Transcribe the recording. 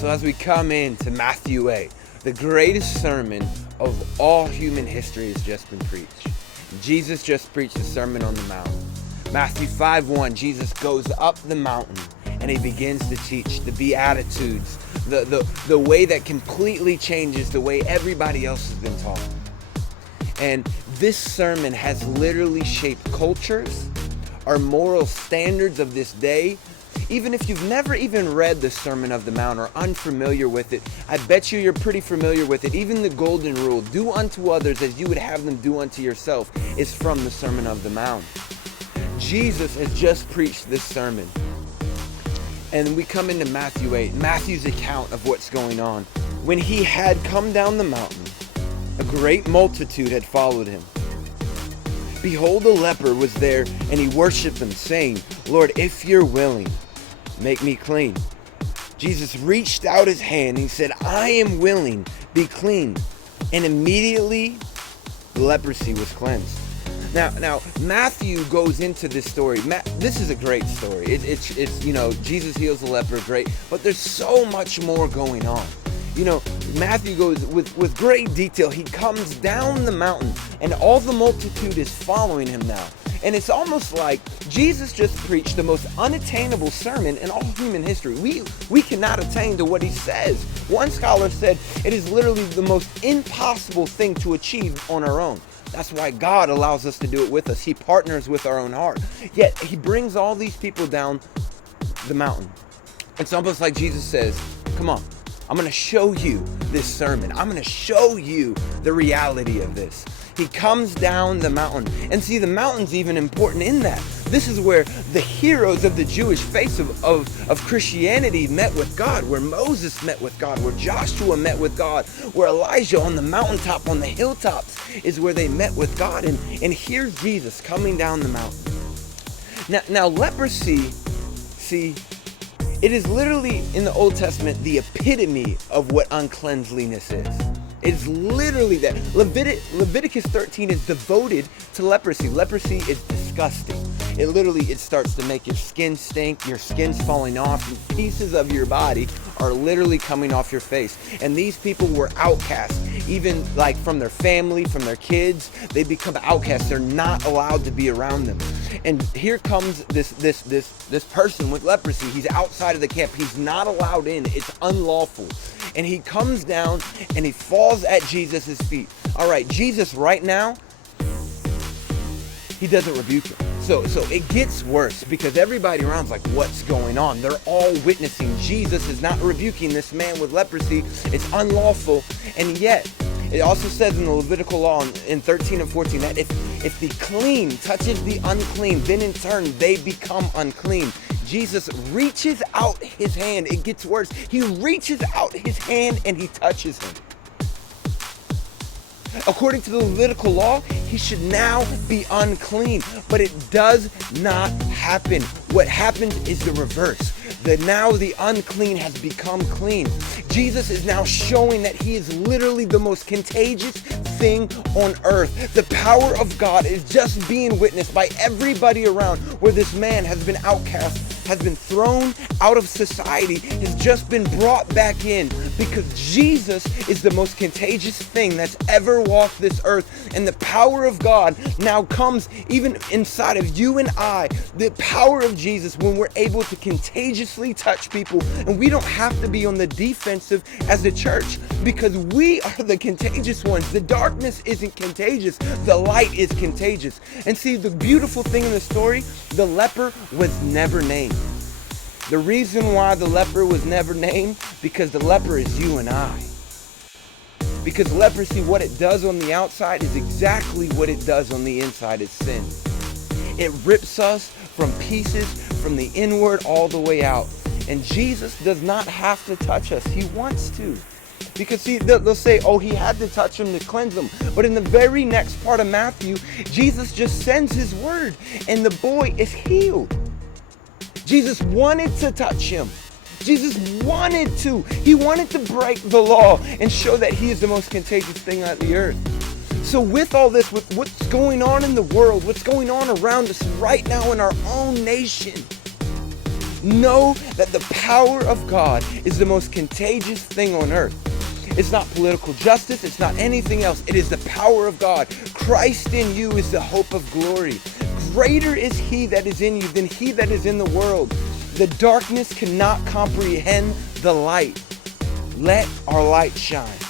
So as we come into Matthew 8, the greatest sermon of all human history has just been preached. Jesus just preached the Sermon on the Mount. Matthew 5:1, Jesus goes up the mountain and he begins to teach the Beatitudes, the way that completely changes the way everybody else has been taught. And this sermon has literally shaped cultures, our moral standards of this day. Even if you've never even read the Sermon of the Mount or unfamiliar with it, I bet you're pretty familiar with it. Even the golden rule, do unto others as you would have them do unto yourself, is from the Sermon of the Mount. Jesus has just preached this sermon. And we come into Matthew 8, Matthew's account of what's going on. When he had come down the mountain, a great multitude had followed him. Behold, a leper was there, and he worshipped him, saying, Lord, if you're willing, make me clean. Jesus reached out his hand and he said, I am willing, be clean. And immediately the leprosy was cleansed. Now Matthew goes into this story. This is a great story. It's Jesus heals the leper, great, but there's so much more going on. Matthew goes with great detail. He comes down the mountain and all the multitude is following him now. And it's almost like Jesus just preached the most unattainable sermon in all human history. We cannot attain to what he says. One scholar said it is literally the most impossible thing to achieve on our own. That's why God allows us to do it with us. He partners with our own heart. Yet he brings all these people down the mountain. It's almost like Jesus says, come on, I'm going to show you this sermon. I'm going to show you the reality of this. He comes down the mountain. And see, the mountain's even important in that. This is where the heroes of the Jewish faith of Christianity met with God, where Moses met with God, where Joshua met with God, where Elijah on the mountaintop, on the hilltops, is where they met with God. And here's Jesus coming down the mountain. Now leprosy, see, it is literally in the Old Testament the epitome of what uncleanliness is. It's literally that. Leviticus 13 is devoted to leprosy. Leprosy is disgusting. It starts to make your skin stink, your skin's falling off, and pieces of your body are literally coming off your face. And these people were outcasts, even like from their family, from their kids. They become outcasts. They're not allowed to be around them. And here comes this person with leprosy. He's outside of the camp. He's not allowed in. It's unlawful. And he comes down and he falls at Jesus' feet. All right, Jesus right now, he doesn't rebuke him. So it gets worse because everybody around's like, what's going on? They're all witnessing. Jesus is not rebuking this man with leprosy. It's unlawful. And yet, it also says in the Levitical law in 13 and 14 that if the clean touches the unclean, then in turn they become unclean. Jesus reaches out his hand. It gets worse. He reaches out his hand and he touches him. According to the Levitical law, he should now be unclean, but it does not happen. What happens is the reverse. That now the unclean has become clean. Jesus is now showing that he is literally the most contagious thing on earth. The power of God is just being witnessed by everybody around, where this man has been outcast, has been thrown out of society, has just been brought back in, because Jesus is the most contagious thing that's ever walked this earth. And the power of God now comes even inside of you and I. The power of Jesus, when we're able to contagiously touch people, and we don't have to be on the defensive as a church, because we are the contagious ones. The darkness isn't contagious, the light is contagious. And see, the beautiful thing in the story, the leper was never named. The reason why the leper was never named, because the leper is you and I. Because leprosy, what it does on the outside is exactly what it does on the inside. It's sin. It rips us from pieces, from the inward all the way out. And Jesus does not have to touch us. He wants to. Because see, they'll say, oh, he had to touch him to cleanse him. But in the very next part of Matthew, Jesus just sends his word and the boy is healed. Jesus wanted to touch him. Jesus wanted to. He wanted to break the law and show that he is the most contagious thing on the earth. So with all this, with what's going on in the world, what's going on around us right now in our own nation, Know that the power of God is the most contagious thing on earth. It's not political justice. It's not anything else. It is the power of God. Christ in you is the hope of glory. Greater is he that is in you than he that is in the world. The darkness cannot comprehend the light. Let our light shine.